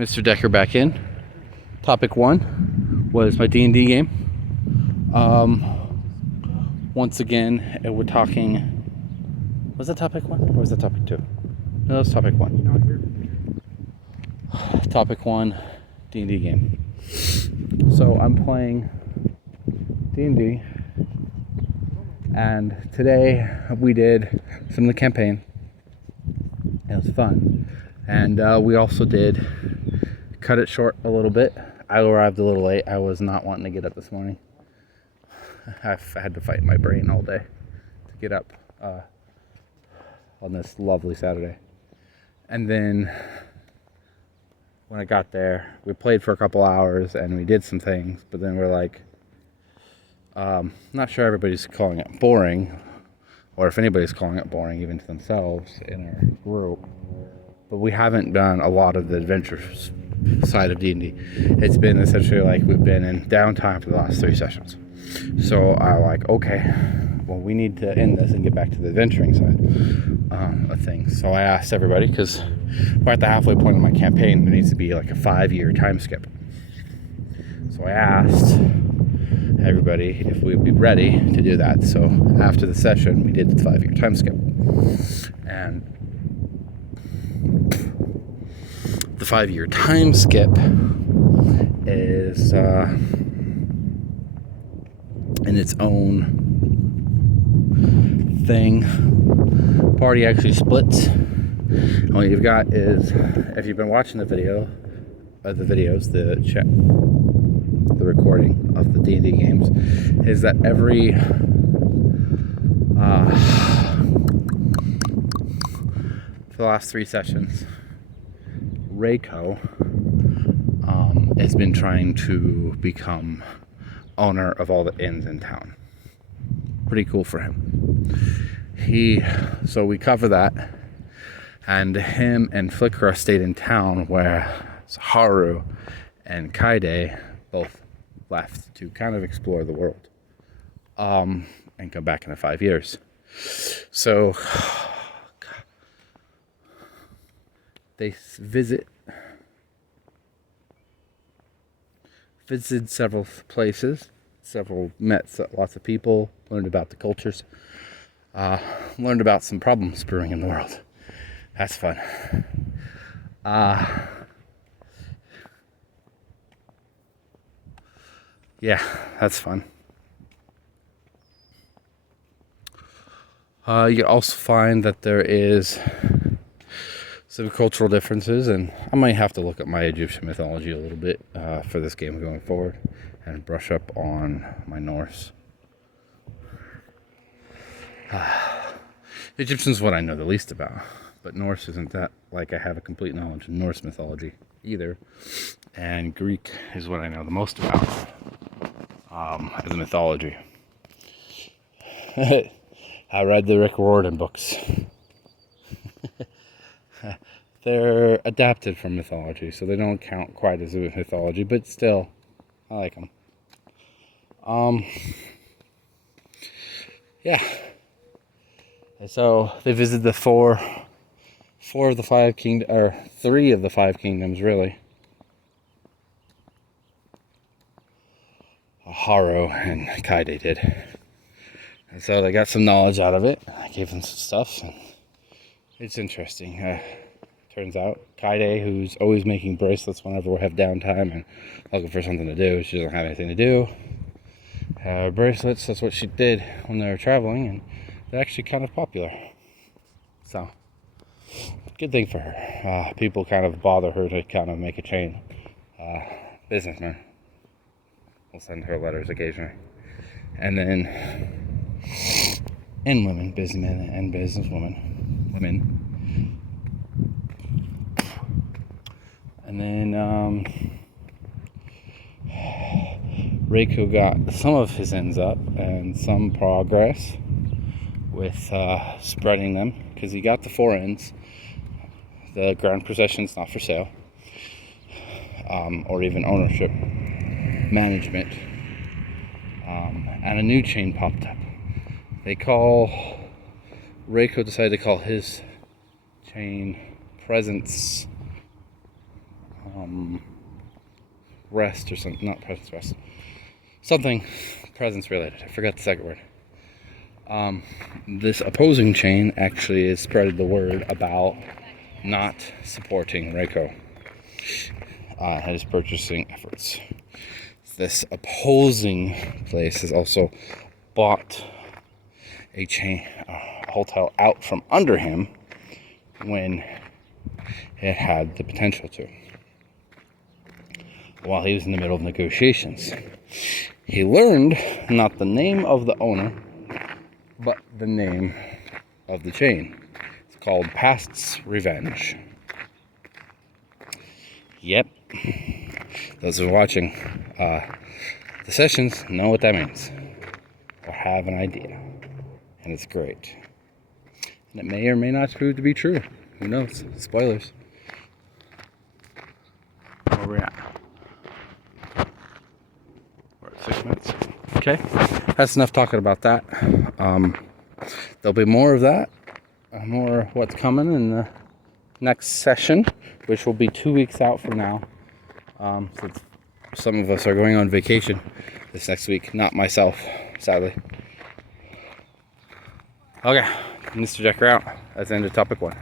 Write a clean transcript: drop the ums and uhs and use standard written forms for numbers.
Mr. Decker back in. Topic 1 was my D&D game. Once again, we're talking... Was that topic 1 or was that topic 2? No, that was topic 1. Topic 1, D&D game. So I'm playing D&D, and today we did some of the campaign. It was fun. And we also did cut it short a little bit. I arrived a little late. I was not wanting to get up this morning. I've had to fight my brain all day to get up on this lovely Saturday. And then when I got there, we played for a couple hours and we did some things, but then we're like, not sure everybody's calling it boring, or if anybody's calling it boring even to themselves in our group. But we haven't done a lot of the adventure side of D&D. It's been essentially like we've been in downtime for the last 3 sessions. So I'm like, okay, well, we need to end this and get back to the adventuring side of things. So I asked everybody, because we're at the halfway point of my campaign, there needs to be like a 5-year time skip. So I asked everybody if we'd be ready to do that. So after the session, we did the 5-year time skip. And the 5-year time skip is in its own thing. Party actually splits. All you've got is, if you've been watching the videos, the recording of the D&D games, is that every for the last 3 sessions, Reiko has been trying to become owner of all the inns in town. Pretty cool for him. So we cover that, and him and Flickra stayed in town, where Haru and Kaide both left to kind of explore the world and come back in 5 years. So they visited several places, met lots of people, learned about the cultures, learned about some problems brewing in the world. That's fun. Yeah, that's fun. You can also find that there is some cultural differences, and I might have to look at my Egyptian mythology a little bit for this game going forward, and brush up on my Norse. Egyptian's what I know the least about, but Norse isn't that, like, I have a complete knowledge of Norse mythology either, and Greek is what I know the most about as a mythology. I read the Rick Riordan books. They're adapted from mythology, so they don't count quite as a mythology, but still, I like them. Yeah. So they visited the 3 of the 5 kingdoms, really. Haru and Kaide did. And so they got some knowledge out of it. I gave them some stuff, and it's interesting. Turns out Kaide, who's always making bracelets whenever we have downtime and looking for something to do, she doesn't have anything to do. Bracelets, that's what she did when they were traveling, and they're actually kind of popular. So, good thing for her. People kind of bother her to kind of make a chain. Businessmen will send her letters occasionally. And then, and women, businessmen and businesswomen, women. And then Reiko got some of his ends up and some progress with spreading them, because he got the 4 ends. The ground possession's not for sale, or even ownership, management, and a new chain popped up. Reiko decided to call his chain Presence rest or something, not presence rest, something presence related. I forgot the second word. This opposing chain actually has spread the word about not supporting Rayco his purchasing efforts. This opposing place has also bought a hotel out from under him when it had the potential to, while he was in the middle of negotiations. He learned not the name of the owner, but the name of the chain. It's called Past's Revenge. Yep. Those who are watching the sessions know what that means, or have an idea. And it's great. And it may or may not prove to be true. Who knows? Spoilers. Where are we at? We're at 6 minutes. Okay. That's enough talking about that. There'll be more of that. More of what's coming in the next session, which will be 2 weeks out from now. Since some of us are going on vacation this next week. Not myself, sadly. Okay. Mr. Decker out. That's the end of topic 1.